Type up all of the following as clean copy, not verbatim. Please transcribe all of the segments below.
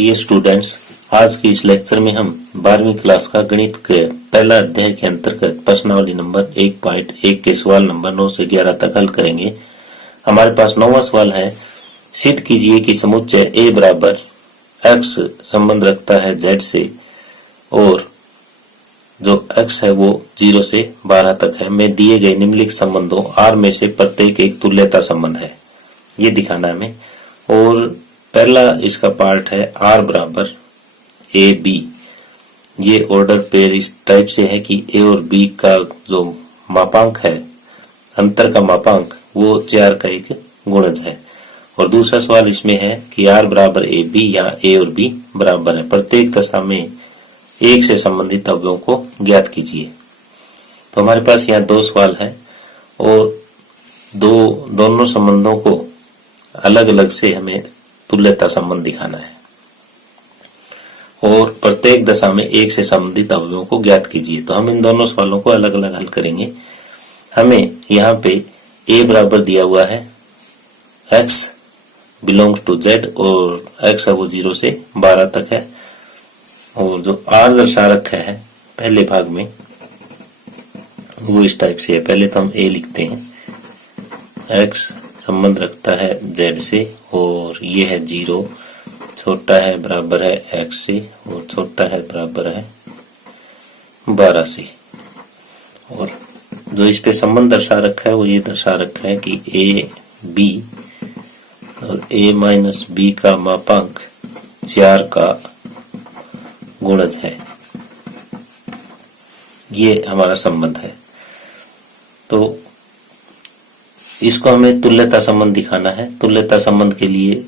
Dear students, आज के इस लेक्चर में हम 12वीं क्लास का गणित के पहला अध्याय के अंतर्गत प्रश्नावली नंबर 1.1 के सवाल नंबर 9 से 11 तक हल करेंगे। हमारे पास 9वां सवाल है, सिद्ध कीजिए कि समुच्चय A बराबर x संबंध रखता है z से और जो x है वो 0 से 12 तक है में दिए गए निम्नलिखित संबंधों R में से प्रत्येक एक तुल्यता संबंध है, ये दिखाना है हमें। और पहला इसका पार्ट है R बराबर ए बी। ये ऑर्डर पेयर इस टाइप से है कि A और B का जो मापांक है, अंतर का मापांक, वो 4 का एक गुणज है। और दूसरा सवाल इसमें है कि R बराबर ए बी या A और B बराबर है, प्रत्येक दशा में एक से संबंधित अवयवों को ज्ञात कीजिए। तो हमारे पास यहाँ दो सवाल है और दोनों संबंधों को अलग अलग से हमें तुल्यता संबंध दिखाना है और प्रत्येक दशा में एक से संबंधित अवयवों को ज्ञात कीजिए। तो हम इन दोनों सवालों को अलग अलग हल करेंगे। हमें यहाँ पे A बराबर दिया हुआ है x बिलोंग्स टू z और x है वो 0 से 12 तक है। और जो R दर्शा रखा है पहले भाग में वो इस टाइप से है। पहले तो हम A लिखते हैं, x संबंध रखता है z से और ये है 0, छोटा है बराबर है x से और छोटा है बराबर है 12 से। और जो इस पे संबंध दर्शा रखा है वो ये दर्शा रखा है कि a b और a माइनस b का मापांक 4 का गुणज है, ये हमारा संबंध है। तो इसको हमें तुल्यता संबंध दिखाना है। तुल्यता संबंध के लिए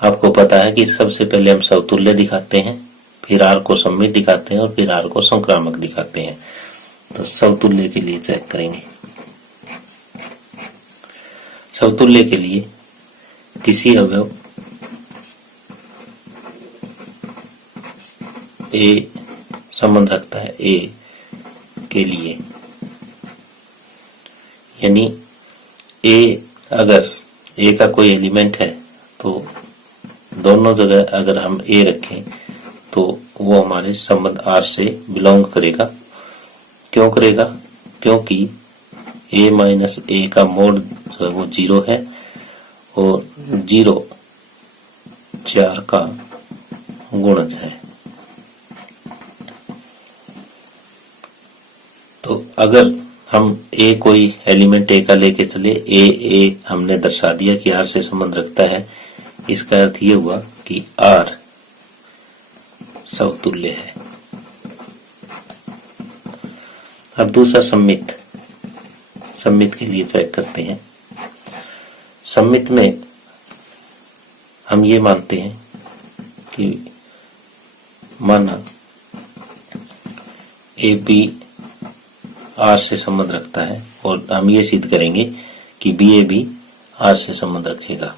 आपको पता है कि सबसे पहले हम समतुल्य दिखाते हैं, फिर R को सममित दिखाते हैं और फिर R को संक्रामक दिखाते हैं। तो समतुल्य के लिए चेक करेंगे। समतुल्य के लिए किसी अवयव A संबंध रखता है A के लिए, यानी A अगर A का कोई एलिमेंट है तो दोनों जगह अगर हम A रखें तो वो हमारे संबंध R से बिलोंग करेगा। क्यों करेगा? क्योंकि A माइनस A का मोड जो है वो 0 है और 0 4 का गुणज है। तो अगर हम A कोई एलिमेंट A का लेके चले, A हमने दर्शा दिया कि R से संबंध रखता है, इसका अर्थ ये हुआ कि R समतुल्य है। अब दूसरा सम्मित के लिए चेक करते हैं। सम्मित में हम ये मानते हैं कि माना ए बी R से संबंध रखता है और हम ये सिद्ध करेंगे कि बी ए भी R से संबंध रखेगा।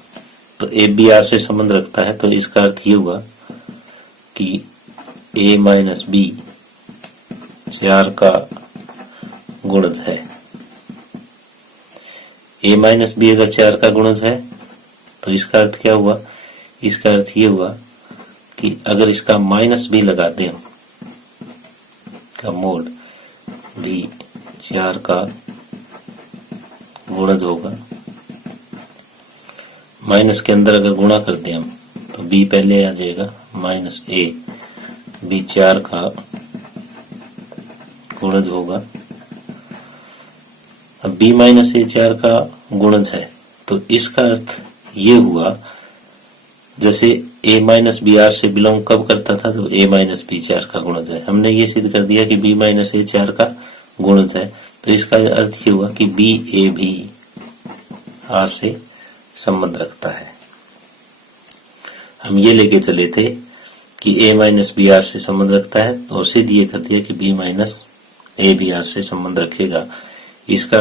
तो ए बी R से संबंध रखता है तो इसका अर्थ ये हुआ कि A माइनस बी से R का गुणज है। A माइनस बी अगर 4 का गुणज है तो इसका अर्थ क्या हुआ? इसका अर्थ ये हुआ कि अगर इसका माइनस बी लगा दें हम का मोड भी 4 का गुणज होगा। माइनस के अंदर अगर गुणा कर दें हम तो b पहले आ जाएगा, माइनस a भी 4 का गुणज होगा। अब b माइनस a 4 का गुणज है तो इसका अर्थ ये हुआ, जैसे a माइनस बी R से बिलोंग कब करता था तो a माइनस बी 4 का गुणज है। हमने ये सिद्ध कर दिया कि b माइनस a 4 का गुणज है, तो इसका अर्थ ये हुआ कि b a भी R से संबंध रखता है। हम ये लेके चले थे कि a माइनस बी R से संबंध रखता है और सिद्ध ये कर दिया कि b माइनस a भी R से संबंध रखेगा। इसका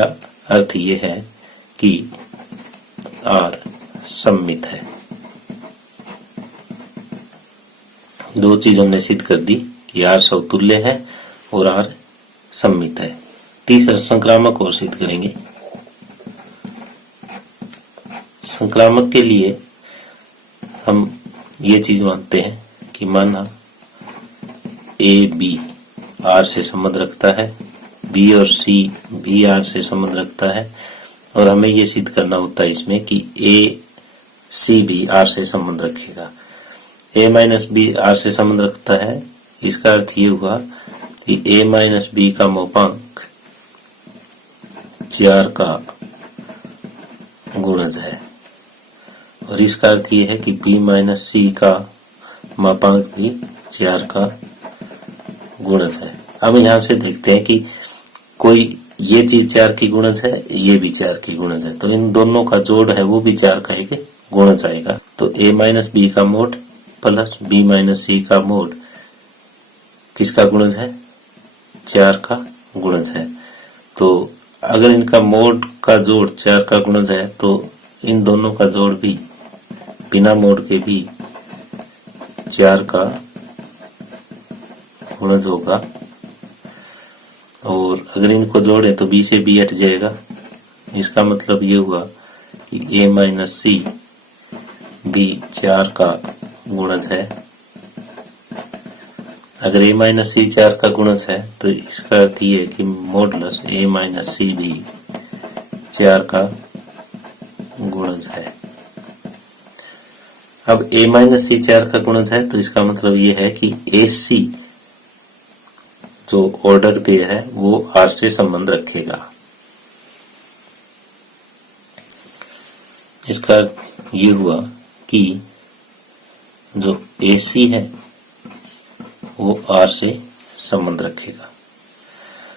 अर्थ ये है कि R सम्मित है। दो चीज हमने सिद्ध कर दी कि R समतुल्य है और R सम्मित है। तीसरा संक्रामक और सिद्ध करेंगे। संक्रामक के लिए हम ये चीज मानते हैं कि कि माना ए बी आर से संबंध रखता है, बी और सी भी आर से संबंध रखता है, और हमें ये सिद्ध करना होता है इसमें कि ए सी भी आर से संबंध रखेगा। ए माइनस बी आर से संबंध रखता है, इसका अर्थ ये हुआ कि ए माइनस बी का मापांक 4 का गुणज है, और इसका अर्थ ये है कि बी माइनस सी का मापांक भी 4 का गुणज है। अब यहाँ से देखते हैं कि कोई ये चीज 4 की गुणज है, ये भी 4 की गुणज है, तो इन दोनों का जोड़ है वो भी 4 का एक गुणज आएगा। तो a माइनस बी का मोड प्लस b माइनस सी का मोड किसका गुणज है? 4 का गुणज है। तो अगर इनका मोड का जोड़ 4 का गुणज है तो इन दोनों का जोड़ भी बिना मोड के भी 4 का गुणज होगा, और अगर इनको जोड़े तो b से b हट जाएगा। इसका मतलब ये हुआ कि a माइनस सी भी 4 का गुणज है। अगर a माइनस सी 4 का गुणज है तो इसका अर्थ ये है कि मॉडुलस a माइनस सी भी 4 का गुणज है। अब a माइनस सी 4 का गुणज है तो इसका मतलब ये है कि ए सी जो ऑर्डर पेयर है वो आर से संबंध रखेगा। इसका अर्थ ये हुआ कि जो AC है वो R से संबंध रखेगा।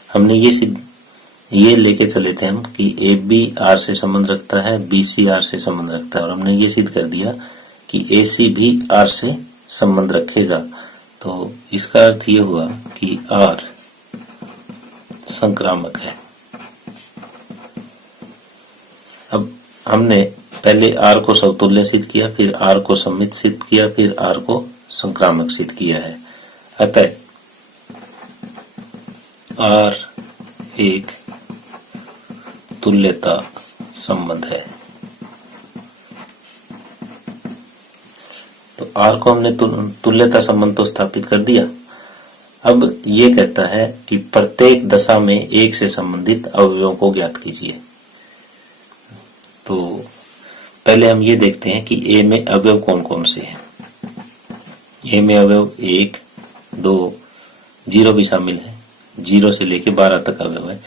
हमने ये लेके चले थे हम कि AB R से संबंध रखता है, BC R से संबंध रखता है, और हमने ये सिद्ध कर दिया कि AC भी R से संबंध रखेगा। तो इसका अर्थ ये हुआ कि R संक्रामक है। अब हमने पहले R को समतुल्य सिद्ध किया, फिर R को सम्मित सिद्ध किया, फिर R को संक्रामक सिद्ध किया है। अतः R एक तुल्यता संबंध है। तो R को हमने तुल्यता संबंध तो स्थापित कर दिया। अब ये कहता है कि प्रत्येक दशा में एक से संबंधित अवयवों को ज्ञात कीजिए। तो पहले हम ये देखते हैं कि A में अवयव कौन कौन से हैं। A में अवयव 1, 2, 0 भी शामिल है, 0 से लेके 12 तक अवयव है।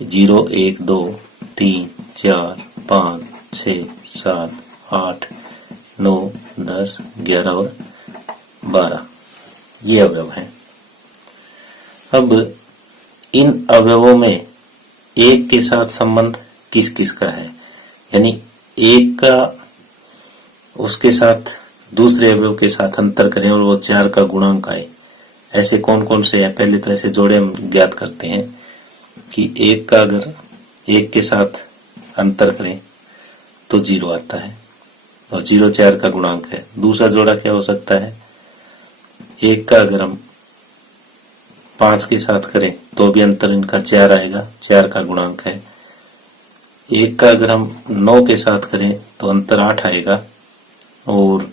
0, 1, 2, 3, 4, 5, 6, 7, 8, 9, 10, 11 और 12 ये अवयव हैं। अब इन अवयवों में एक के साथ संबंध किस किस का है, यानी एक का उसके साथ दूसरे अवयव के साथ अंतर करें और वो 4 का गुणांक आए, ऐसे कौन कौन से हैं। पहले तो ऐसे जोड़े हम ज्ञात करते हैं कि एक का अगर एक के साथ अंतर करें तो 0 आता है और 0 4 का गुणांक है। दूसरा जोड़ा क्या हो सकता है, एक का अगर हम 5 के साथ करें तो भी अंतर इनका 4 आएगा, 4 का गुणांक है। एक का अगर हम 9 के साथ करें तो अंतर 8 आएगा और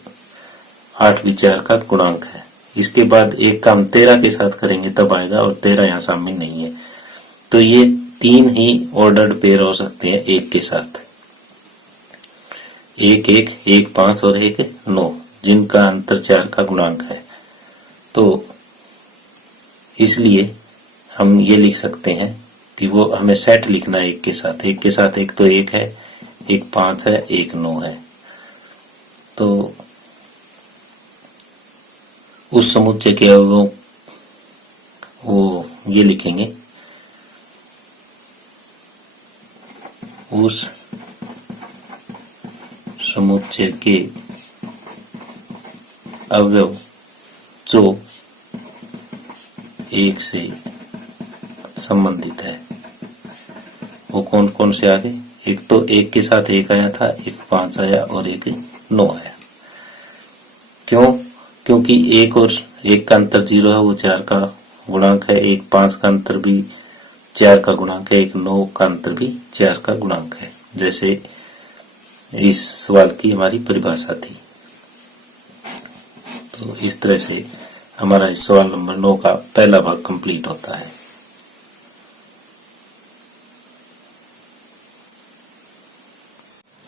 8 भी 4 का गुणांक है। इसके बाद एक का हम 13 के साथ करेंगे तब आएगा, और 13 यहाँ शामिल नहीं है। तो ये 3 ही ऑर्डर्ड पेयर हो सकते हैं एक के साथ, 1 1, 1 5 और 1 9, जिनका अंतर 4 का गुणांक है। तो इसलिए हम ये लिख सकते हैं कि वो हमें सेट लिखना है एक के साथ एक तो 1 है, 1 5 है, 1 9 है। तो उस समुच्चय के अवयवों वो ये लिखेंगे, उस समुच्चय के अवयव जो एक से संबंधित है वो कौन कौन से आ गए। एक तो 1 के साथ 1 आया था, 1 5 आया और 1 9 आया। क्यों? क्योंकि 1 और 1 का अंतर 0 है, वो 4 का गुणांक है। 1 5 का अंतर भी 4 का गुणांक है, 1 9 का अंतर भी 4 का गुणांक है, जैसे इस सवाल की हमारी परिभाषा थी। तो इस तरह से हमारा इस सवाल नंबर 9 का पहला भाग कंप्लीट होता है।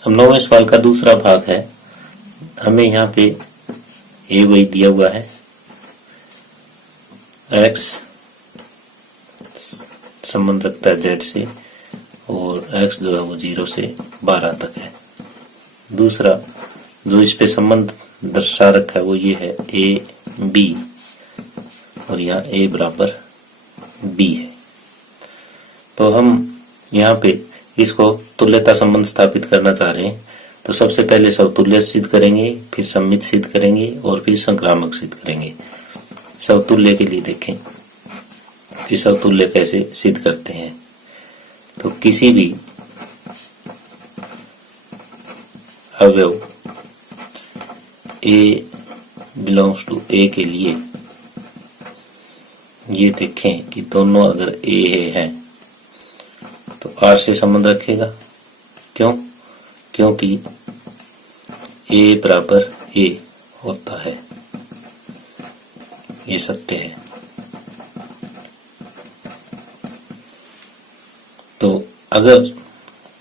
अब 9वें सवाल का दूसरा भाग है। हमें यहाँ पे ए वही दिया हुआ है, एक्स संबंध रखता है जेड से और एक्स जो है वो 0 से 12 तक है। दूसरा जो इस पे संबंध दर्शा रखा है वो ये है ए बी, और यहाँ ए बराबर बी है। तो हम यहाँ पे इसको तुल्यता संबंध स्थापित करना चाह रहे हैं। तो सबसे पहले समतुल्य सिद्ध करेंगे, फिर सम्मित सिद्ध करेंगे और फिर संक्रामक सिद्ध करेंगे। समतुल्य के लिए देखें कि समतुल्य कैसे सिद्ध करते हैं। तो किसी भी अवयव A बिलोंग्स टू A के लिए ये देखें कि दोनों अगर A है तो R से संबंध रखेगा। क्यों? क्योंकि A बराबर A होता है, ये सत्य है। तो अगर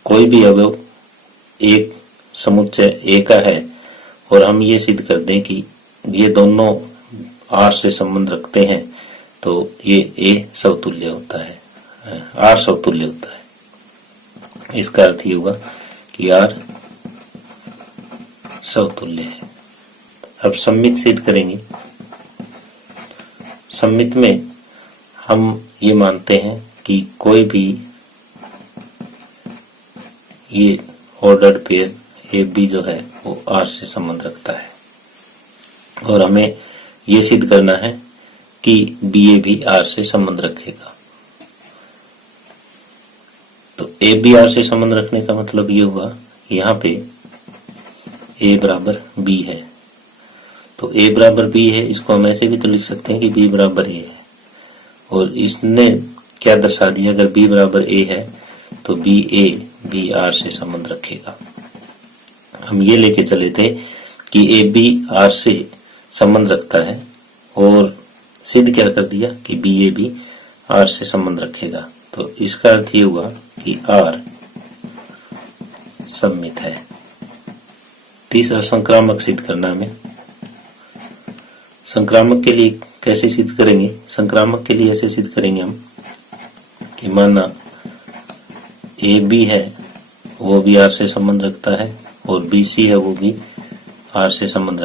कोई भी अवयव एक समुच्चय A का है और हम ये सिद्ध कर दें कि ये दोनों R से संबंध रखते हैं तो ये A समतुल्य होता है, R समतुल्य होता है। इसका अर्थ ये हुआ कि R समतुल्य है। अब सम्मित सिद्ध करेंगे। सम्मित में हम ये मानते हैं कि कोई भी ये ऑर्डर्ड पेयर ए बी जो है वो आर से संबंध रखता है, और हमें ये सिद्ध करना है कि बी ए भी आर से संबंध रखेगा। तो ए बी आर से संबंध रखने का मतलब ये हुआ कि यहाँ पे ए बराबर बी है। तो ए बराबर बी है, इसको हम ऐसे भी तो लिख सकते हैं कि बी बराबर ए है। और इसने क्या दर्शा दिया, अगर बी बराबर ए है तो बी ए बी आर से संबंध रखेगा। हम ये लेके चले थे कि ए बी आर से संबंध रखता है, और सिद्ध क्या कर दिया कि बी ए बी आर से संबंध रखेगा। तो इसका अर्थ ये हुआ कि आर सम्मित है। तीसरा संक्रामक सिद्ध करना हमें। संक्रामक के लिए कैसे सिद्ध करेंगे? संक्रामक के लिए ऐसे सिद्ध करेंगे हम कि माना ए बी है वो भी आर से संबंध रखता है, और बी सी है वो भी आर से संबंध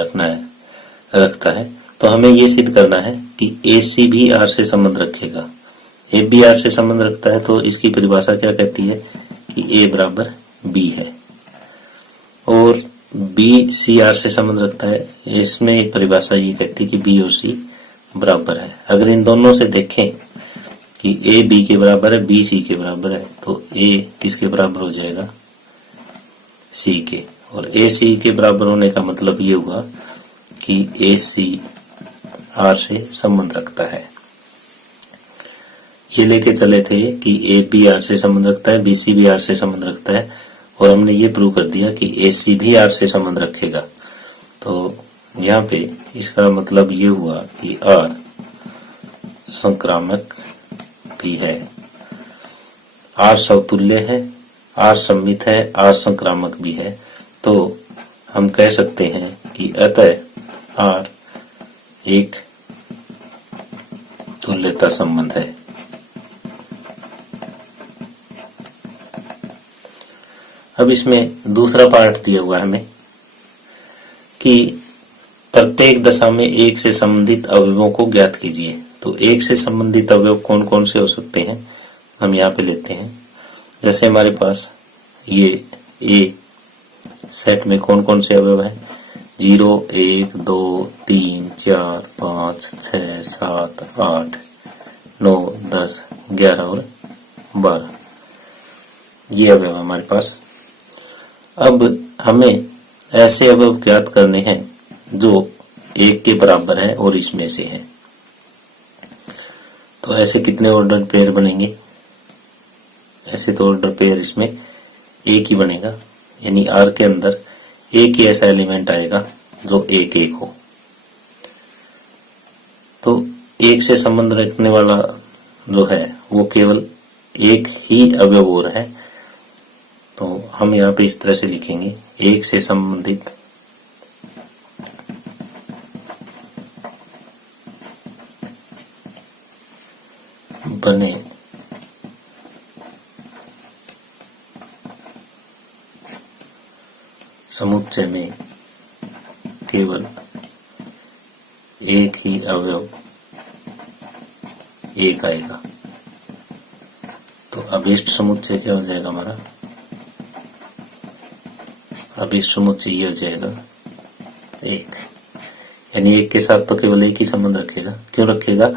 रखता है। तो हमें ये सिद्ध करना है कि ए सी भी आर से संबंध रखेगा। ए बी आर से संबंध रखता है तो इसकी परिभाषा क्या कहती है कि ए बराबर बी है, और बी सी आर से संबंध रखता है, इसमें परिभाषा ये कहती है कि बी और सी बराबर है। अगर इन दोनों से देखें कि ए बी के बराबर है, बी सी के बराबर है, तो ए किसके बराबर हो जाएगा? सी के। और ए सी के बराबर होने का मतलब ये हुआ कि ए सी आर से संबंध रखता है। ये लेके चले थे कि ए बी आर से संबंध रखता है, बी सी भी आर से संबंध रखता है, और हमने ये प्रूव कर दिया कि ए सी भी आर से संबंध रखेगा। तो यहाँ पे इसका मतलब ये हुआ कि आर संक्रामक भी है, आर समतुल्य है, आर सम्मित है, आर संक्रामक भी है। तो हम कह सकते हैं कि अतः आर एक तुल्यता संबंध है। अब इसमें दूसरा पार्ट दिया हुआ है हमें कि प्रत्येक दशा में एक से संबंधित अवयवों को ज्ञात कीजिए। तो एक से संबंधित अवयव कौन कौन से हो सकते हैं हम यहाँ पे लेते हैं। जैसे हमारे पास ये ए सेट में कौन कौन से अवयव हैं? 0, 1, 2, 3, 4, 5, 6, 7, 8, 9, 10, 11 और 12 ये अवयव हमारे पास। अब हमें ऐसे अवयव ज्ञात करने हैं जो 1 के बराबर है और इसमें से है। तो ऐसे कितने ऑर्डर पेयर बनेंगे? ऐसे तो ऑर्डर पेयर इसमें एक ही बनेगा, यानी आर के अंदर एक ही ऐसा एलिमेंट आएगा जो 1, 1 हो। तो एक से संबंध रखने वाला जो है वो केवल एक ही अवयव और है। तो हम यहाँ पे इस तरह से लिखेंगे, एक से संबंधित बने समुच्चय में केवल एक ही अवयव एक आएगा। तो अभिष्ट समुच्चय क्या हो जाएगा हमारा? अभिष्ट समुच्चय ये हो जाएगा एक, यानी एक के साथ तो केवल एक ही संबंध रखेगा। क्यों रखेगा?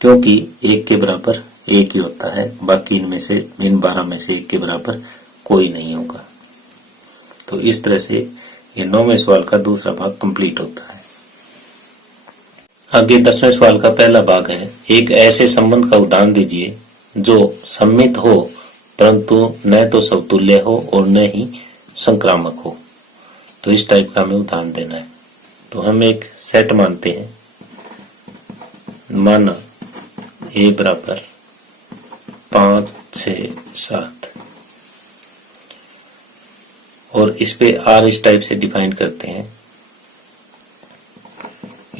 क्योंकि एक के बराबर एक ही होता है, बाकी इनमें से इन 12 में से एक के बराबर कोई नहीं होगा। तो इस तरह से ये 9वें सवाल का दूसरा भाग कंप्लीट होता है। आगे 10वें सवाल का पहला भाग है, एक ऐसे संबंध का उदाहरण दीजिए जो सम्मित हो परंतु न तो समतुल्य हो और न ही संक्रामक हो। तो इस टाइप का हमें उदाहरण देना है। तो हम एक सेट मानते हैं, माना ए बराबर 5, 6, 7 और इस पे आर इस टाइप से डिफाइन करते हैं,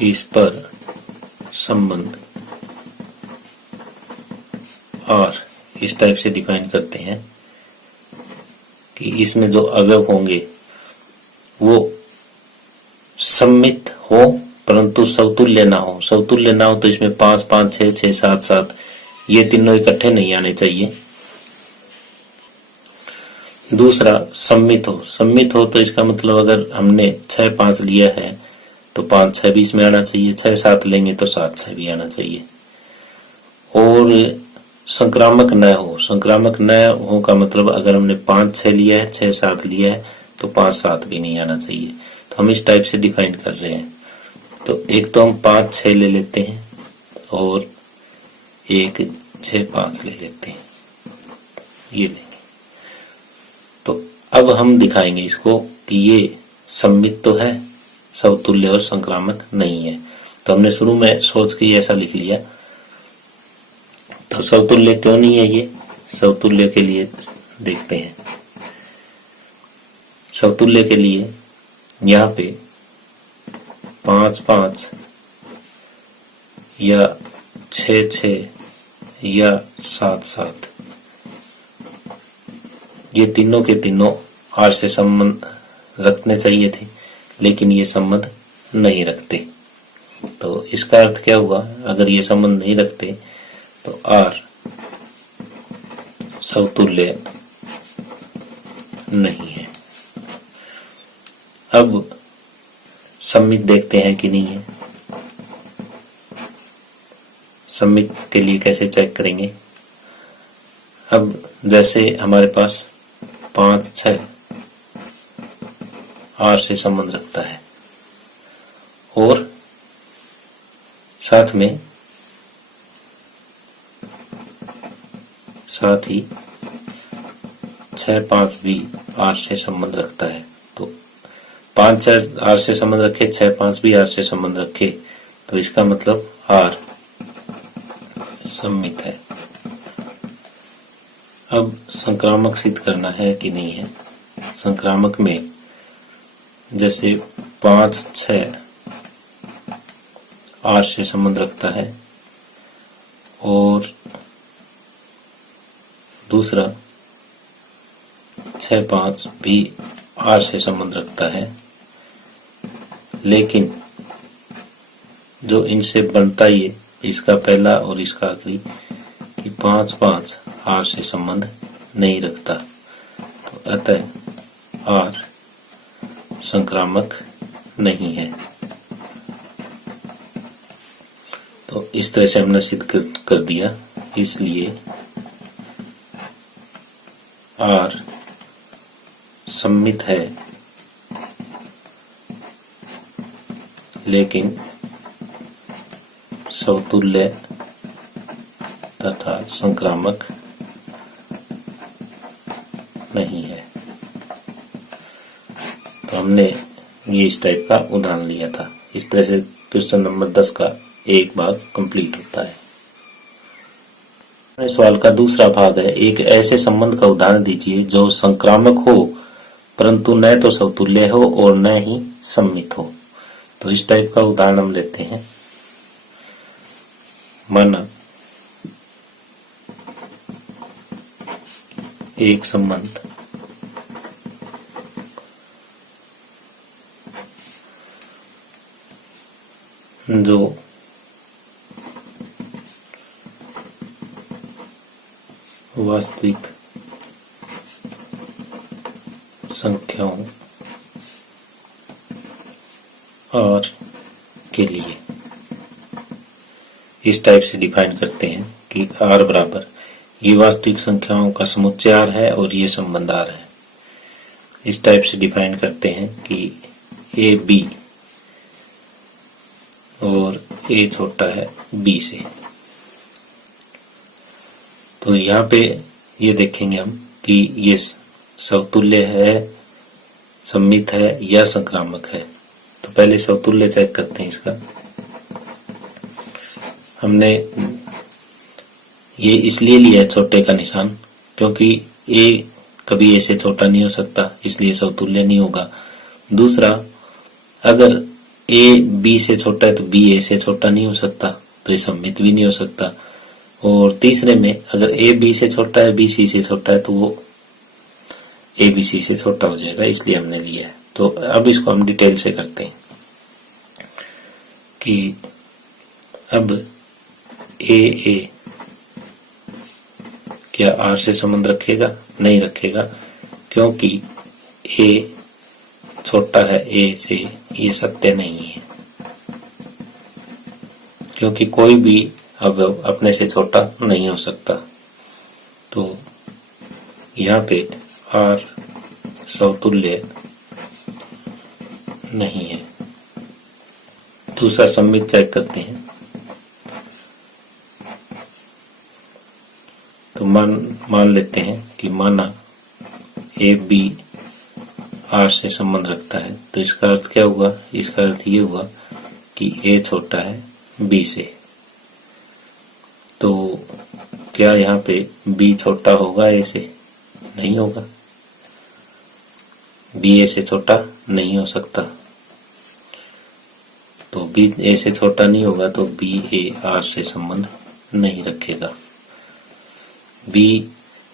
इस पर संबंध आर इस टाइप से डिफाइन करते हैं कि इसमें जो अवयव होंगे वो सम्मित हो परंतु समतुल्य ना हो। समतुल्य ना हो तो इसमें 5, 5, 6, 6, 7, 7 ये तीनों इकट्ठे नहीं आने चाहिए। दूसरा सम्मित हो। सम्मित हो तो इसका मतलब अगर हमने 6, 5 लिया है तो 5, 6 भी इसमें आना चाहिए, 6, 7 लेंगे तो 7, 6 भी आना चाहिए। और संक्रामक न हो। संक्रामक न हो का मतलब अगर हमने 5, 6 लिया है, 6, 7 लिया है तो 5, 7 भी नहीं आना चाहिए। तो हम इस टाइप से डिफाइन कर रहे हैं। तो एक तो हम 5, 6 ले लेते हैं और एक 6, 5 ले लेते हैं, ये लेंगे। तो अब हम दिखाएंगे इसको कि ये सम्मित तो है, समतुल्य और संक्रामक नहीं है। तो हमने शुरू में सोच के ऐसा लिख लिया। तो समतुल्य क्यों नहीं है? ये समतुल्य के लिए देखते हैं। समतुल्य के लिए यहाँ पे 5, 5 या 6, 6 या 7, 7 ये तीनों के तीनों आर से संबंध रखने चाहिए थे, लेकिन ये संबंध नहीं रखते। तो इसका अर्थ क्या हुआ? अगर ये संबंध नहीं रखते तो आर समतुल्य नहीं है। अब सम्मित देखते हैं कि नहीं है। सम्मित के लिए कैसे चेक करेंगे? अब जैसे हमारे पास 5, 6 आर से संबंध रखता है और साथ ही 6, 5 भी आर से संबंध रखता है। तो 5, 6 आर से संबंध रखे, 6, 5 भी आर से संबंध रखे, तो इसका मतलब आर सम्मित है। अब संक्रामक सिद्ध करना है कि नहीं है। संक्रामक में जैसे 5, 6 आर से संबंध रखता है और दूसरा 6, 5 भी आर से संबंध रखता है, लेकिन जो इनसे बनता ये इसका पहला और इसका आखिरी कि 5, 5 आर से संबंध नहीं रखता। तो अतः आर संक्रामक नहीं है। तो इस तरह से हमने सिद्ध कर दिया। इसलिए आर सम्मित है लेकिन समतुल्य तथा संक्रामक नहीं है। तो हमने ये इस टाइप का उदाहरण लिया था। इस तरह से क्वेश्चन नंबर 10 का एक भाग कंप्लीट होता है। सवाल का दूसरा भाग है, एक ऐसे संबंध का उदाहरण दीजिए जो संक्रामक हो परंतु न तो समतुल्य हो और न ही सम्मित हो। तो इस टाइप का उदाहरण हम लेते हैं। माना एक संबंध जो वास्तविक संख्याओं और के लिए इस टाइप से डिफाइन करते हैं कि R बराबर ये वास्तविक संख्याओं का समुच्चय R है और ये संबंध R है। इस टाइप से डिफाइन करते हैं कि A B और A छोटा है B से। तो यहाँ पे ये देखेंगे हम कि ये समतुल्य है, सम्मित है या संक्रामक है। तो पहले समतुल्य चेक करते हैं इसका। हमने ये इसलिए लिया है छोटे का निशान क्योंकि A कभी A से छोटा नहीं हो सकता, इसलिए समतुल्य नहीं होगा। दूसरा, अगर A B से छोटा है तो B A से छोटा नहीं हो सकता, तो ये सम्मित भी नहीं हो सकता। और तीसरे में अगर A B से छोटा है, B C से छोटा है तो वो A B C से छोटा हो जाएगा, इसलिए हमने लिया है। तो अब इसको हम डिटेल से करते हैं कि अब A क्या R से संबंध रखेगा? नहीं रखेगा, क्योंकि A छोटा है A से, ये सत्य नहीं है, क्योंकि कोई भी अब अपने से छोटा नहीं हो सकता। तो यहाँ पे R समतुल्य नहीं है। दूसरा सम्मित चेक करते हैं। तो मान लेते हैं कि माना A B R से संबंध रखता है, तो इसका अर्थ क्या हुआ? इसका अर्थ ये हुआ कि A छोटा है B से। तो क्या यहाँ पे B छोटा होगा A से? नहीं होगा। B A से छोटा नहीं हो सकता। तो B A से छोटा नहीं होगा तो B A R से संबंध नहीं रखेगा। B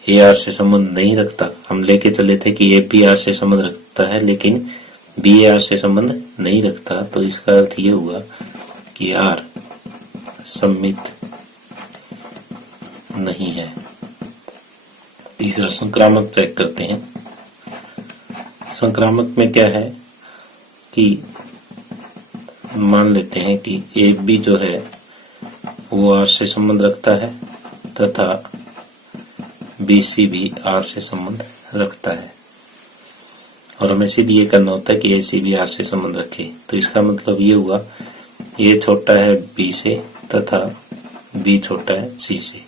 A R से संबंध नहीं रखता। हम लेके चले थे कि A B R से संबंध रखता है, लेकिन B A R से संबंध नहीं रखता। तो इसका अर्थ ये हुआ कि R सम्मित नहीं है। तीसरा संक्रामक चेक करते हैं। संक्रामक में क्या है कि मान लेते हैं कि A B जो है वो R से संबंध रखता है तथा B C भी R से संबंध रखता है, और हमें सीधे ये करना होता है कि A C भी R से संबंध रखे। तो इसका मतलब ये हुआ A छोटा है B से तथा B छोटा है C से।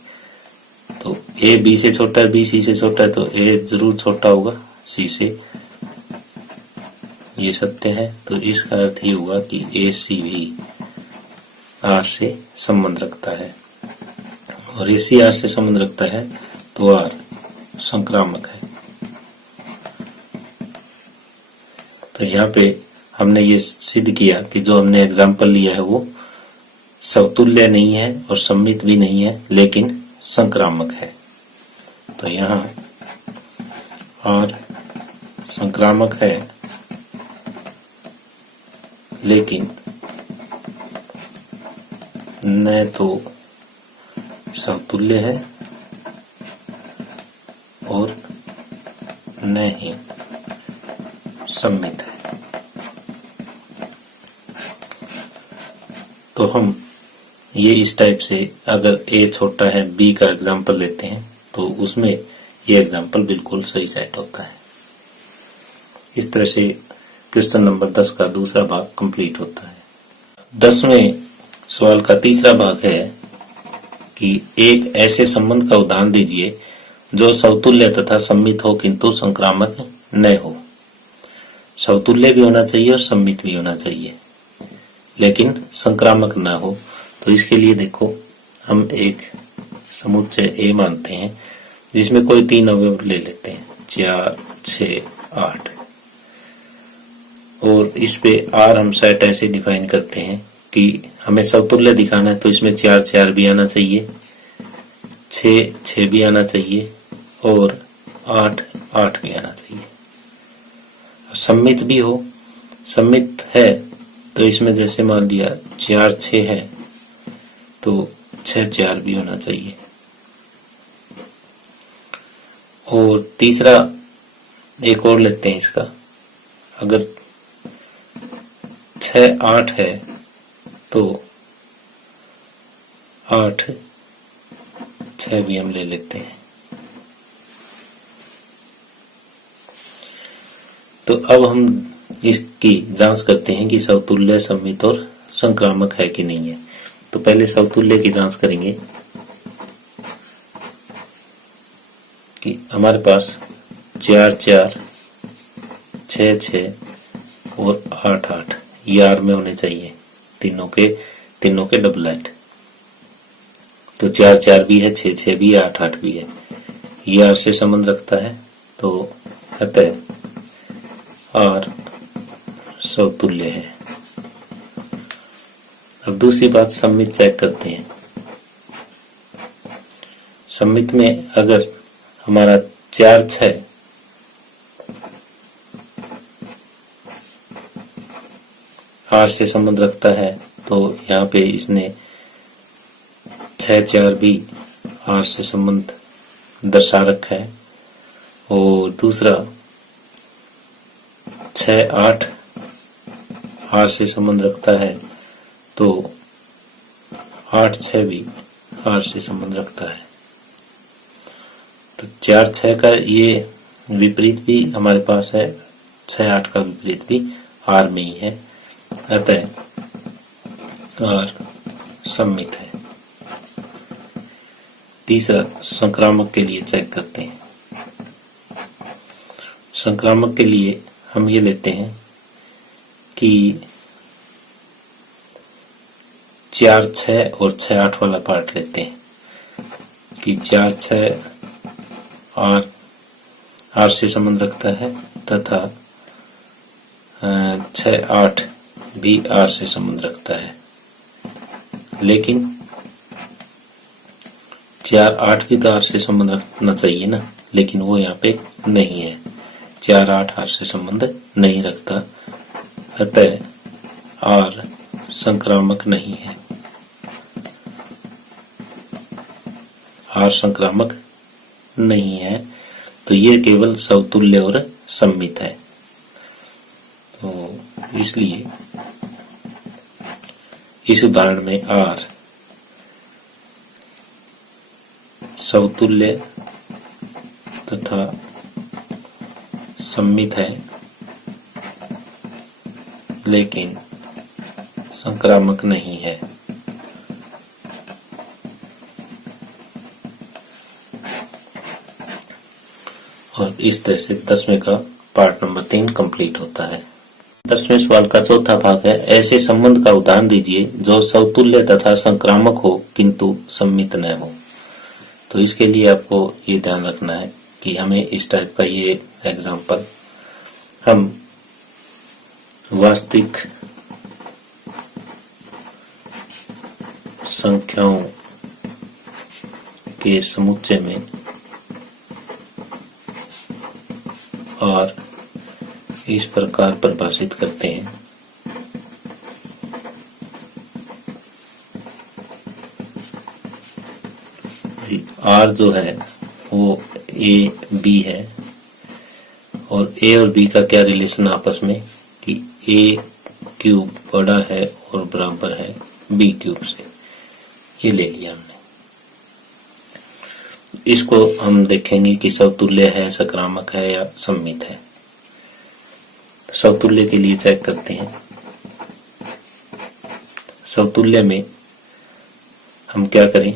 तो A B से छोटा है, B C से छोटा है, तो A जरूर छोटा होगा C से, ये सत्य है। तो इसका अर्थ ये हुआ कि A C भी R से संबंध रखता है, और A C R से संबंध रखता है तो R संक्रामक है। तो यहाँ पे हमने ये सिद्ध किया कि जो हमने एग्जाम्पल लिया है वो समतुल्य नहीं है और सम्मित भी नहीं है, लेकिन संक्रामक है। तो यहाँ R संक्रामक है लेकिन न तो समतुल्य है और न ही सम्मित है। तो हम ये इस टाइप से अगर A छोटा है B का एग्जाम्पल लेते हैं तो उसमें ये एग्जाम्पल बिल्कुल सही सेट होता है। इस तरह से क्वेश्चन नंबर 10 का दूसरा भाग कंप्लीट होता है। 10वें सवाल का तीसरा भाग है कि एक ऐसे संबंध का उदाहरण दीजिए जो समतुल्य तथा सम्मित हो किंतु संक्रामक न हो। समतुल्य भी होना चाहिए और सम्मित भी होना चाहिए, लेकिन संक्रामक न हो। तो इसके लिए देखो हम एक समुच्चय ए मानते हैं जिसमें कोई 3 अवयव ले लेते हैं, 4, 6, 8, और इस पे आर हम सेट ऐसे डिफाइन करते हैं कि हमें समतुल्य दिखाना है तो इसमें 4, 4 भी आना चाहिए, 6, 6 भी आना चाहिए और 8, 8 भी आना चाहिए। सम्मित भी हो, सम्मित है तो इसमें जैसे मान लिया 4, 6 है तो 6, 4 भी होना चाहिए। और तीसरा एक और लेते हैं इसका, अगर 6, 8 है तो 8, 6 भी हम ले लेते हैं। तो अब हम इसकी जांच करते हैं कि समतुल्य, सम्मित और संक्रामक है कि नहीं है। तो पहले समतुल्य की जांच करेंगे कि हमारे पास 4, 4, 6, 6 और 8, 8 ये आर में होने चाहिए, तीनों के डबलेट। तो 4, 4 भी है, 6, 6 भी है, 8, 8 भी है, ये आर से संबंध रखता है, तो अतः आर समतुल्य है। अब दूसरी बात सम्मित चेक करते हैं। सम्मित में अगर हमारा 4, 6 आर से संबंध रखता है तो यहाँ पे इसने 6, 4 भी आर से संबंध दर्शा रखा है। और दूसरा 6, 8 आर से संबंध रखता है तो 8, 6 भी आर से संबंध रखता है। तो 4, 6 का ये विपरीत भी हमारे पास है, 6, 8 का विपरीत भी आर में ही है, अतः आर सम्मित है। तीसरा संक्रामक के लिए चेक करते हैं। संक्रामक के लिए हम ये लेते हैं कि 4, 6 और 6, 8 वाला पार्ट लेते हैं कि 4, 6 आर से संबंध रखता है तथा 6, 8 भी आर से संबंध रखता है। लेकिन 4, 8 भी तो आर से संबंध रखना चाहिए ना, लेकिन वो यहाँ पे नहीं है, 4, 8 आर से संबंध नहीं रखता, अतः आर संक्रामक नहीं है, आर संक्रामक नहीं है। तो ये केवल समतुल्य और सम्मित है। तो इसलिए इस उदाहरण में आर समतुल्य तथा सम्मित है लेकिन संक्रामक नहीं है। और इस तरह से 10वें का पार्ट नंबर 3 कंप्लीट होता है। 10वें सवाल का चौथा भाग है, ऐसे संबंध का उदाहरण दीजिए जो समतुल्य तथा संक्रामक हो किंतु सम्मित न हो। तो इसके लिए आपको ये ध्यान रखना है कि हमें इस टाइप का ये एग्जाम्पल हम वास्तविक संख्याओं के समुच्चय में और इस प्रकार परिभाषित करते हैं। आर जो है वो ए बी है और ए और बी का क्या रिलेशन आपस में कि ए क्यूब बड़ा है और बराबर है बी क्यूब से, ये ले लिया हमने। इसको हम देखेंगे कि समतुल्य है, संक्रामक है या सम्मित है। तो समतुल्य के लिए चेक करते हैं। समतुल्य में हम क्या करें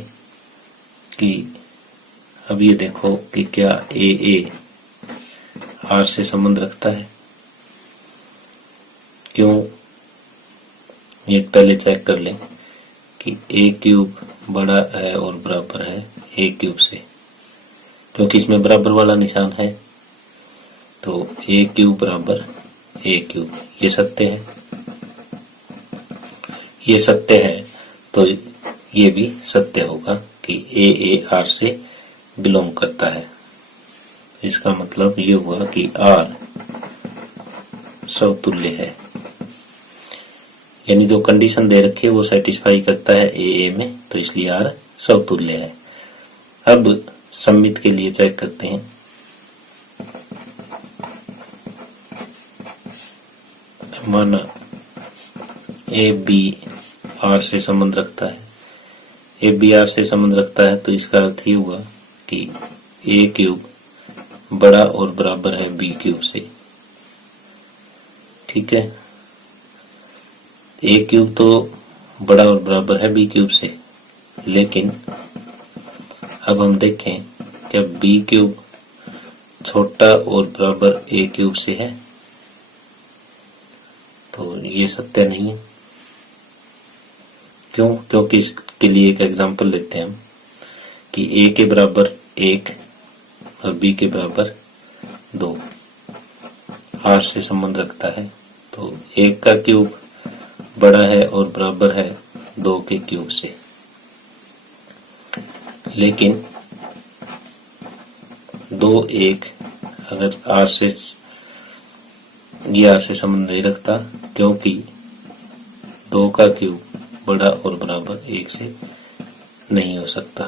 कि अब ये देखो कि क्या ए आर से संबंध रखता है, क्यों, ये पहले चेक कर लें कि ए क्यूब बड़ा है और बराबर है ए क्यूब से, क्योंकि इसमें बराबर वाला निशान है, तो ए क्यूब बराबर ए क्यूब, ये सत्य है, ये सत्य है, तो ये भी सत्य होगा कि ए आर से बिलोंग करता है। इसका मतलब ये हुआ कि आर समतुल्य है, यानी जो कंडीशन दे रखी है वो सेटिस्फाई करता है ए में, तो इसलिए आर समतुल्य है। अब सममित के लिए चेक करते हैं। माना ए बी आर से संबंध रखता है, ए बी आर से संबंध रखता है, तो इसका अर्थ ये हुआ कि ए क्यूब बड़ा और बराबर है बी क्यूब से। ठीक है, ए क्यूब तो बड़ा और बराबर है बी क्यूब से, लेकिन अब हम देखें क्या बी क्यूब छोटा और बराबर ए क्यूब से है, तो ये सत्य नहीं है। क्यों? क्योंकि इसके लिए एक एग्जांपल लेते हैं हम कि ए के बराबर 1 और बी के बराबर 2 आर से संबंध रखता है, तो 1 का क्यूब बड़ा है और बराबर है 2 के क्यूब से। लेकिन 2 1 अगर आर से संबंध नहीं रखता, क्योंकि 2 का क्यूब बड़ा और बराबर 1 से नहीं हो सकता।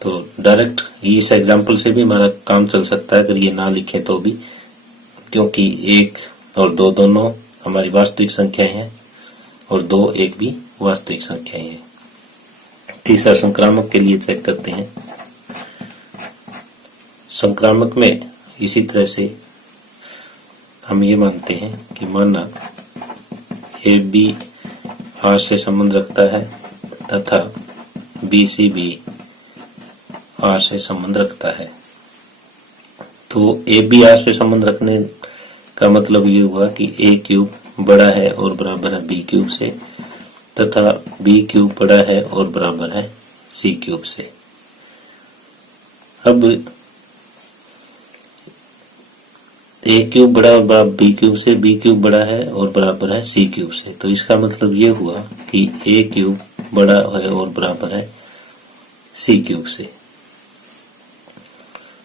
तो डायरेक्ट इस एग्जांपल से भी हमारा काम चल सकता है अगर ये ना लिखे तो भी, क्योंकि 1 और 2 दोनों हमारी वास्तविक संख्याएं हैं और 2 1 भी वास्तविक संख्याएं हैं। तीसरा संक्रामक के लिए चेक करते हैं। संक्रामक में इसी तरह से हम ये मानते हैं कि माना ए बी आर से संबंध रखता है तथा बी सी भी आर से संबंध रखता है, तो ए बी आर से संबंध रखने का मतलब ये हुआ कि ए क्यूब बड़ा है और बराबर है बी क्यूब से तथा बी क्यूब बड़ा है और बराबर है सी क्यूब से। अब ए क्यूब बड़ा और बराबर बी क्यूब से, बी क्यूब बड़ा है और बराबर है सी क्यूब से, तो इसका मतलब ये हुआ कि ए क्यूब बड़ा है और बराबर है सी क्यूब से।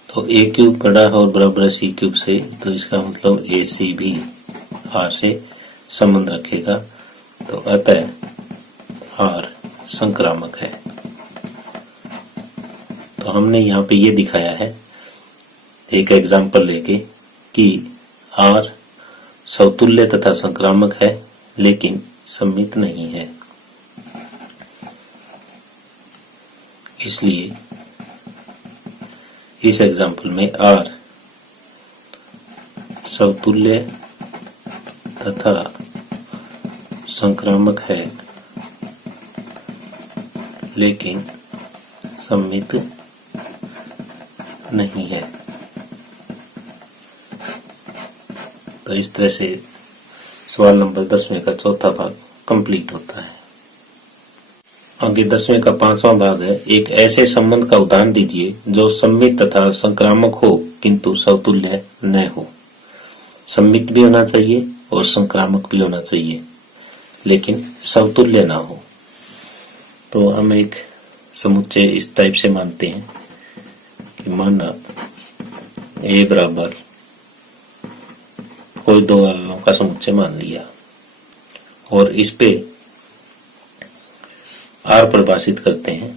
तो ए क्यूब बड़ा है और बराबर है सी क्यूब से, तो इसका मतलब ए सी भी आर से संबंध रखेगा, तो अतः आर संक्रामक है। तो हमने यहाँ पे ये दिखाया है एक एग्जाम्पल लेके कि आर समतुल्य तथा संक्रामक है लेकिन सममित नहीं है। इसलिए इस एग्जाम्पल में आर समतुल्य तथा संक्रामक है लेकिन सममित नहीं है। तो इस तरह से सवाल नंबर 10वें का चौथा भाग कंप्लीट होता है। आगे 10वें का 5वां भाग है, एक ऐसे संबंध का उदाहरण दीजिए जो सममित तथा संक्रामक हो किंतु समतुल्य न हो। सममित भी होना चाहिए और संक्रामक भी होना चाहिए लेकिन समतुल्य ना हो। तो हम एक समुच्चय इस टाइप से मानते हैं कि माना ए बराबर कोई दो अवयवों का समुच्चय मान लिया और इस पे आर परिभाषित करते हैं।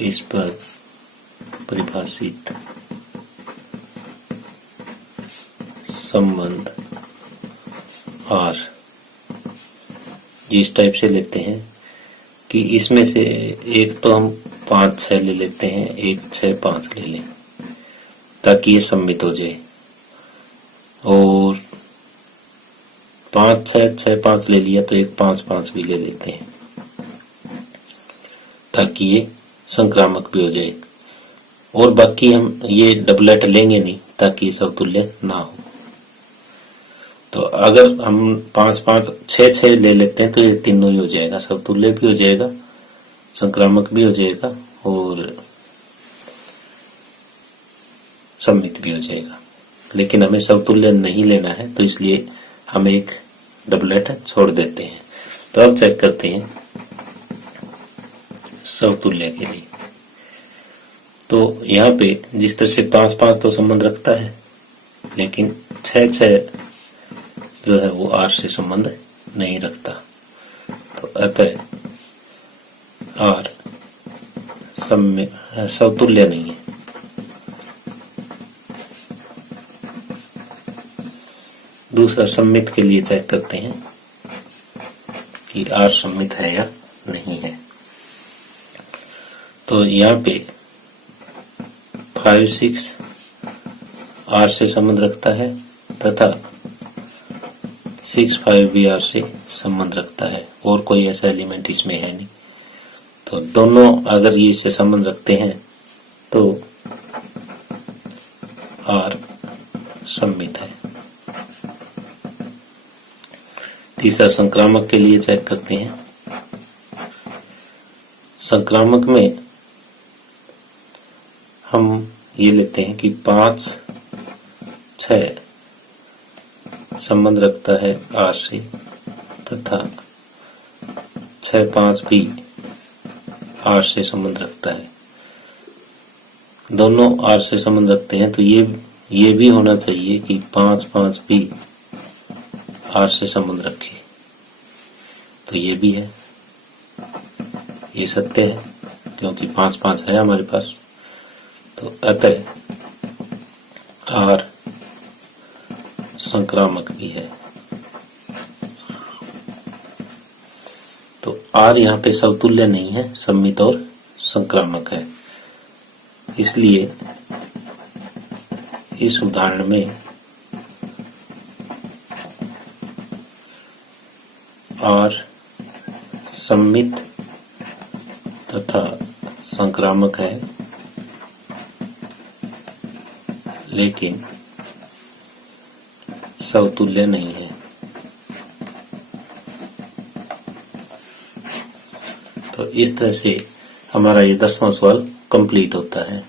इस पर परिभाषित संबंध आर इस टाइप से लेते हैं कि इसमें से एक तो हम 5 6 ले लेते हैं, एक 6 5 ले लें ताकि ये सम्मित हो जाए, और 5 6 6 5 ले लिया तो एक 5 5 भी ले लेते हैं ताकि ये संक्रामक भी हो जाए, और बाकी हम ये डबलेट लेंगे नहीं ताकि ये समतुल्य ना हो। तो अगर हम 5 5 6 6 ले लेते हैं तो ये तीनों ही हो जाएगा, समतुल्य भी हो जाएगा, संक्रामक भी हो जाएगा और सममित भी हो जाएगा। लेकिन हमें समतुल्य नहीं लेना है तो इसलिए हम एक डबलेट छोड़ देते हैं। तो अब चेक करते हैं समतुल्य के लिए। तो यहाँ पे जिस तरह से 5 5 तो संबंध रखता है, लेकिन 6 6 जो है वो 8 से संबंध नहीं रखता। तो अतः R समतुल्य नहीं है। दूसरा सममित के लिए चेक करते हैं कि R सममित है या नहीं है। तो यहाँ पे 5 6 R से संबंध रखता है तथा 6 5 भी R से संबंध रखता है, और कोई ऐसा एलिमेंट इसमें है नहीं। तो दोनों अगर ये इससे संबंध रखते हैं तो R सममित है। तीसरा संक्रामक के लिए चेक करते हैं। संक्रामक में हम ये लेते हैं कि 5 6 संबंध रखता है R से तथा 6 5 भी R से संबंध रखता है। दोनों R से संबंध रखते हैं तो ये भी होना चाहिए कि 5 5 भी R से संबंध रखे। तो ये भी है, ये सत्य है क्योंकि 5 5 है हमारे पास। तो अतः R संक्रामक भी है। तो R यहाँ पे समतुल्य नहीं है, सममित और संक्रामक है। इसलिए इस उदाहरण में R सममित तथा संक्रामक है, लेकिन समतुल्य नहीं है। तो इस तरह से हमारा ये 10वां सवाल कंप्लीट होता है।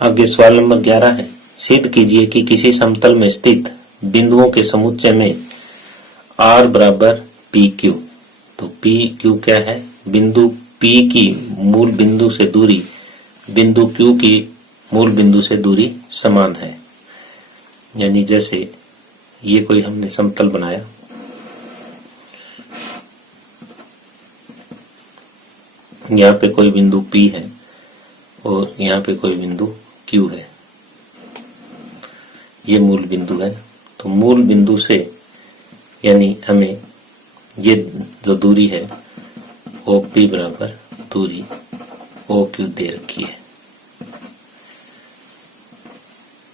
आगे सवाल नंबर 11 है। सिद्ध कीजिए कि किसी समतल में स्थित बिंदुओं के समुच्चय में R बराबर PQ। तो PQ क्या है? बिंदु P की मूल बिंदु से दूरी बिंदु Q की मूल बिंदु से दूरी समान है। यानी जैसे ये कोई हमने समतल बनाया, यहाँ पे कोई बिंदु P है और यहाँ पे कोई बिंदु Q है, ये मूल बिंदु है। तो मूल बिंदु से यानी हमें ये जो दूरी है OP बराबर दूरी OQ दे रखी है।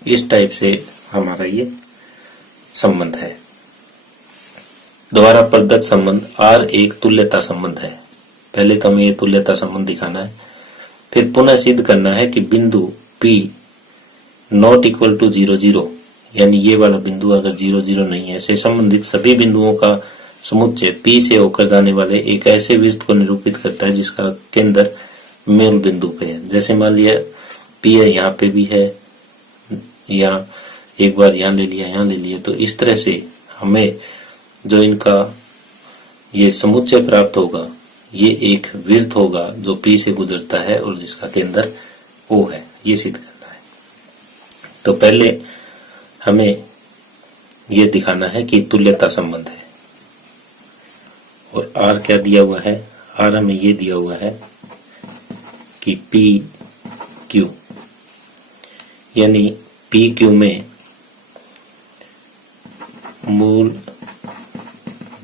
इस टाइप से हमारा ये संबंध है। द्वारा प्रदत्त संबंध R एक तुल्यता संबंध है। पहले तो हमें ये तुल्यता संबंध दिखाना है, फिर पुनः सिद्ध करना है कि बिंदु P नॉट इक्वल टू 0 0, यानी ये वाला बिंदु अगर 0 0 नहीं है, से संबंधित सभी बिंदुओं का समुच्चय P से होकर जाने वाले एक ऐसे वृत्त को निरूपित करता है जिसका केंद्र मूल बिंदु पे है। जैसे मान लिया P है, यहाँ पे भी है, या एक बार यहाँ ले लिया, यहाँ ले लिया। तो इस तरह से हमें जो इनका ये समुच्चय प्राप्त होगा, ये एक वृत्त होगा जो P से गुजरता है और जिसका केंद्र O है। ये सिद्ध करना है। तो पहले हमें ये दिखाना है कि तुल्यता संबंध है। और R क्या दिया हुआ है? R हमें ये दिया हुआ है कि PQ, यानी PQ में मूल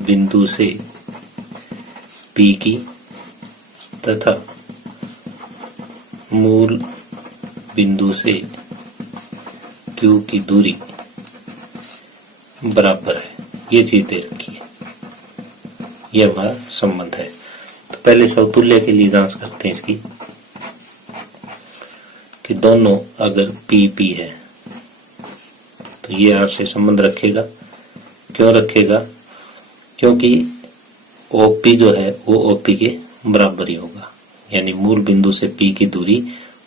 बिंदु से P की तथा मूल बिंदु से Q की दूरी बराबर है। ये चीज दे रखी है, ये हमारा संबंध है। तो पहले समतुल्य के लिए जांच करते हैं इसकी कि दोनों अगर P P है तो ये R से संबंध रखेगा क्यों रखेगा? क्योंकि OP जो है वो OP के बराबर ही होगा, यानी मूल बिंदु से P की दूरी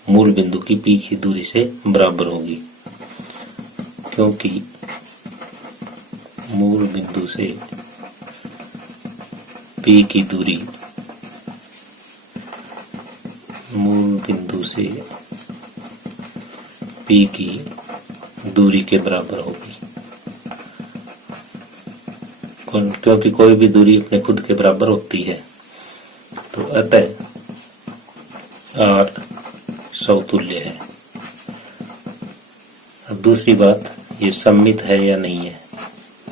मूल बिंदु की P की दूरी से बराबर होगी, क्योंकि मूल बिंदु से P की दूरी मूल बिंदु से P की दूरी के बराबर होगी, क्योंकि कोई भी दूरी अपने खुद के बराबर होती है। तो अतः R समतुल्य है। अब दूसरी बात, ये सममित है या नहीं है।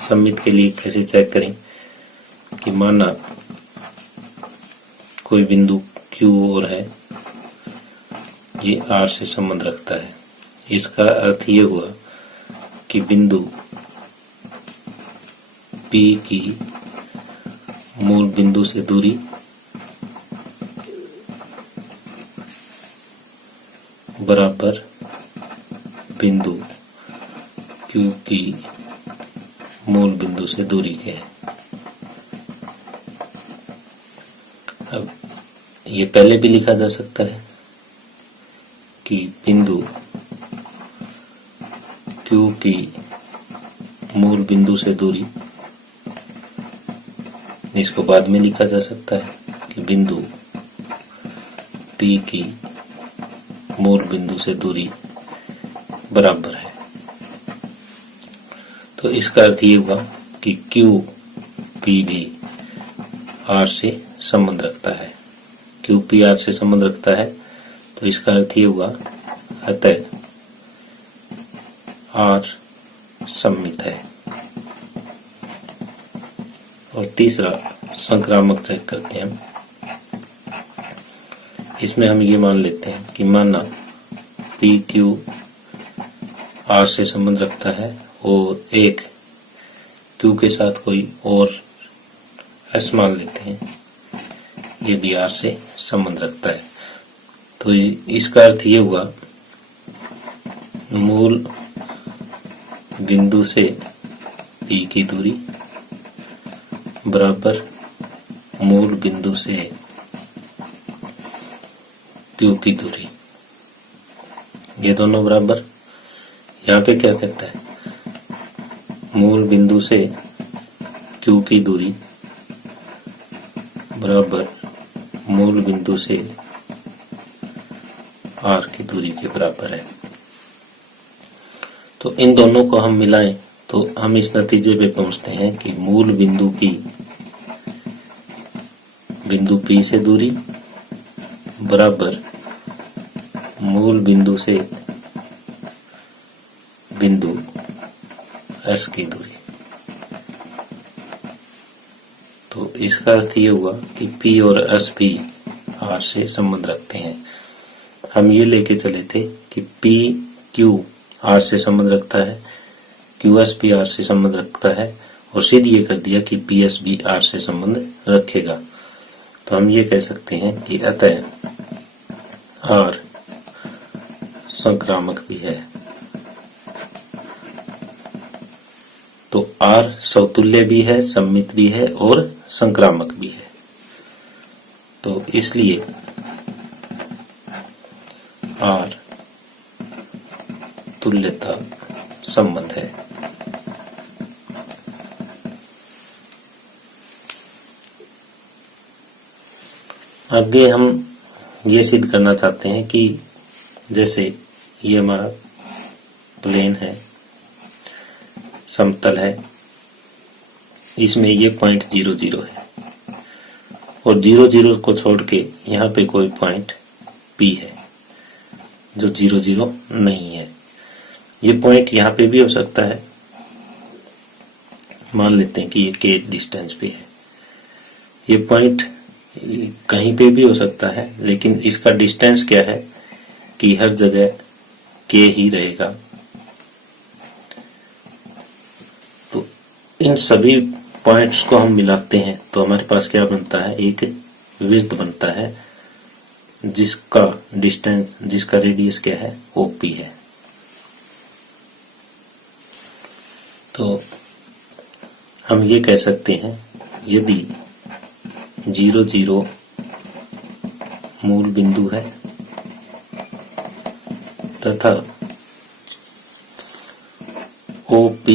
सममित के लिए कैसे चेक करें कि माना कोई बिंदु Q और है, ये R से संबंध रखता है। इसका अर्थ ये हुआ कि बिंदु P की मूल बिंदु से दूरी बराबर बिंदु Q की मूल बिंदु से दूरी के है। अब ये पहले भी लिखा जा सकता है कि बिंदु Q की मूल बिंदु से दूरी, इसको बाद में लिखा जा सकता है कि बिंदु P की मूल बिंदु से दूरी बराबर है। तो इसका अर्थ ये हुआ कि QP भी R से संबंध रखता है। QP R से संबंध रखता है, तो इसका अर्थ ये हुआ अतः R सममित है। और तीसरा संक्रामक चेक करते हैं हम। इसमें हम ये मान लेते हैं कि माना PQ R से संबंध रखता है और एक Q के साथ कोई और S मान लेते हैं, ये भी R से संबंध रखता है। तो इसका अर्थ ये हुआ मूल बिंदु से P की दूरी बराबर मूल बिंदु से Q की दूरी, ये दोनों बराबर। यहाँ पे क्या कहता है, मूल बिंदु से Q की दूरी बराबर मूल बिंदु से R की दूरी के बराबर है। तो इन दोनों को हम मिलाएं तो हम इस नतीजे पे पहुंचते हैं कि मूल बिंदु की बिंदु P से दूरी बराबर मूल बिंदु से बिंदु S की दूरी। तो इसका अर्थ ये हुआ कि P और S भी R से संबंध रखते हैं। हम ये लेके चले थे कि PQ R से संबंध रखता है, QS भी R से संबंध रखता है, और सिद्ध ये कर दिया कि PS भी R से संबंध रखेगा। तो हम ये कह सकते हैं कि अतः R संक्रामक भी है। तो R समतुल्य भी है, सममित भी है और संक्रामक भी है। तो इसलिए R तुल्यता संबंध है। आगे हम ये सिद्ध करना चाहते हैं कि जैसे ये हमारा प्लेन है, समतल है, इसमें ये पॉइंट 0 0 है और 0 0 को छोड़ के यहाँ पे कोई पॉइंट P है जो 0 0 नहीं है। ये पॉइंट यहाँ पे भी हो सकता है, मान लेते हैं कि ये K डिस्टेंस पे है। ये पॉइंट कहीं पे भी हो सकता है, लेकिन इसका डिस्टेंस क्या है कि हर जगह K ही रहेगा। तो इन सभी पॉइंट्स को हम मिलाते हैं तो हमारे पास क्या बनता है, एक वृत्त बनता है जिसका डिस्टेंस, जिसका रेडियस क्या है, OP है। तो हम ये कह सकते हैं यदि 0 0 मूल बिंदु है तथा OP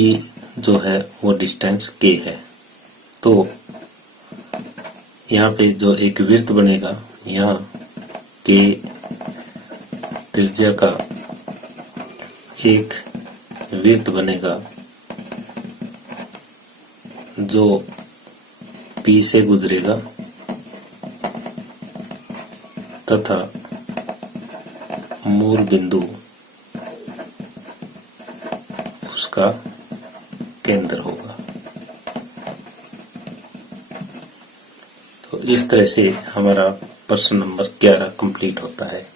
जो है वो डिस्टेंस K है, तो यहाँ पे जो एक वृत्त बनेगा, यहाँ K त्रिज्या का एक वृत्त बनेगा जो P से गुजरेगा तथा मूल बिंदु उसका केंद्र होगा। तो इस तरह से हमारा प्रश्न नंबर 11 कंप्लीट होता है।